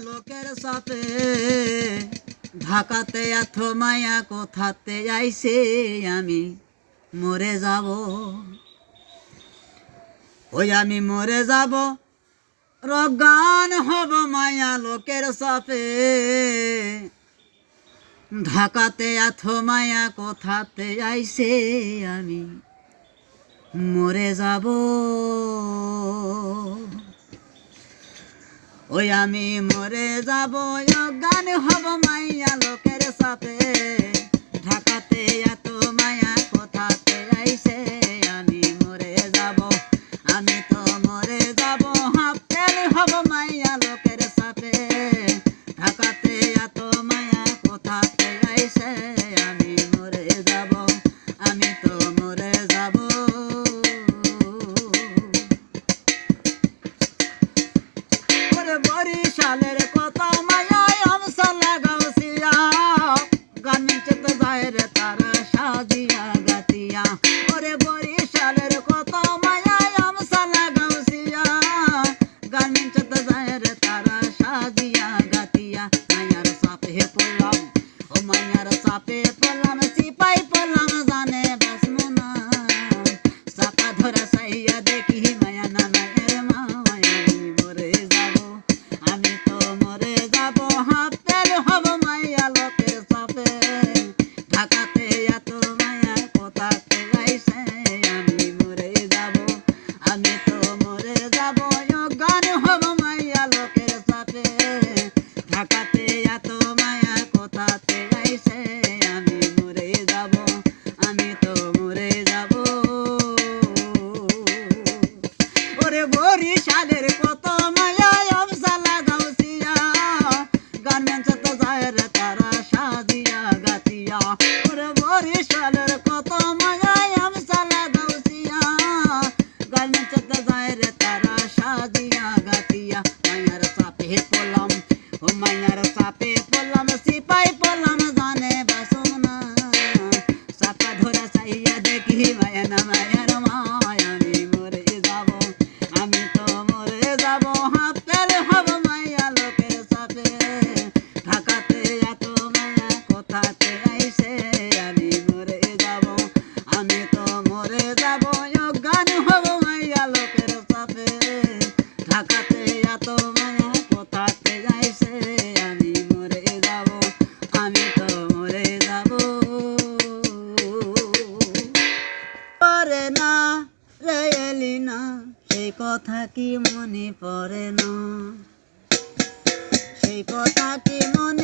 লোকের সাথে ঢাকাতে এত মায়া কোথাতে আইছে আমি মরে যাব ওই আমি মরে যাব রগান হব মায়া লোকের সাথে ঢাকাতে এত মায়া কোথাতে আইছে আমি মরে যাব ওই আমি মরে যাব অজ্ঞান হব মাইয়া লোকের সাথে ঢাকাতে এত মায়া কোথাতে আইছে আমি মরে যাব আমি তো মরে যাব হাফতেল হব মাইয়া লোকের সাথে ঢাকাতে এত মায়া কোথাতে আইছে আমি মরে যাব আমি তো মরে যাব বরিশালের কত মায়ায় আমসা লাগাউছিয়া গামিতে তো যায় রে তারা সাজিয়া গাতিয়া ওরে বরিশালের কত মায়ায় আমসা লাগাউছিয়া গামিতে তো যায় রে তারা সাজিয়া গাতিয়া মায়ার সাপে পড়লাম ও মায়ার সাপে পড়লাম সিপাই পড়লাম জানে বাসমু না সাপা ধরা সাইয়া দেখি মায়া না মায়ের মা বরিশালের কত মায়ায় আমসা লাগাউছিয়া গার্মেন্টস তো যায় রে তারা সাজিয়া গাতিয়া ওরে বরিশালের কত মায়ায় আমসা লাগাউছিয়া গার্মেন্টস তো যায় রে তারা সাজিয়া গাতিয়া মায়ার সাপে পড়লাম ও মায়ার সাপে পড়লাম সিপাই পড়লাম জানে বাসম না সাপা ধরা চাইয়া দেখি মায়া না মায়ার সেই কথা কি মনে পড়ে না সেই কথা কি মনে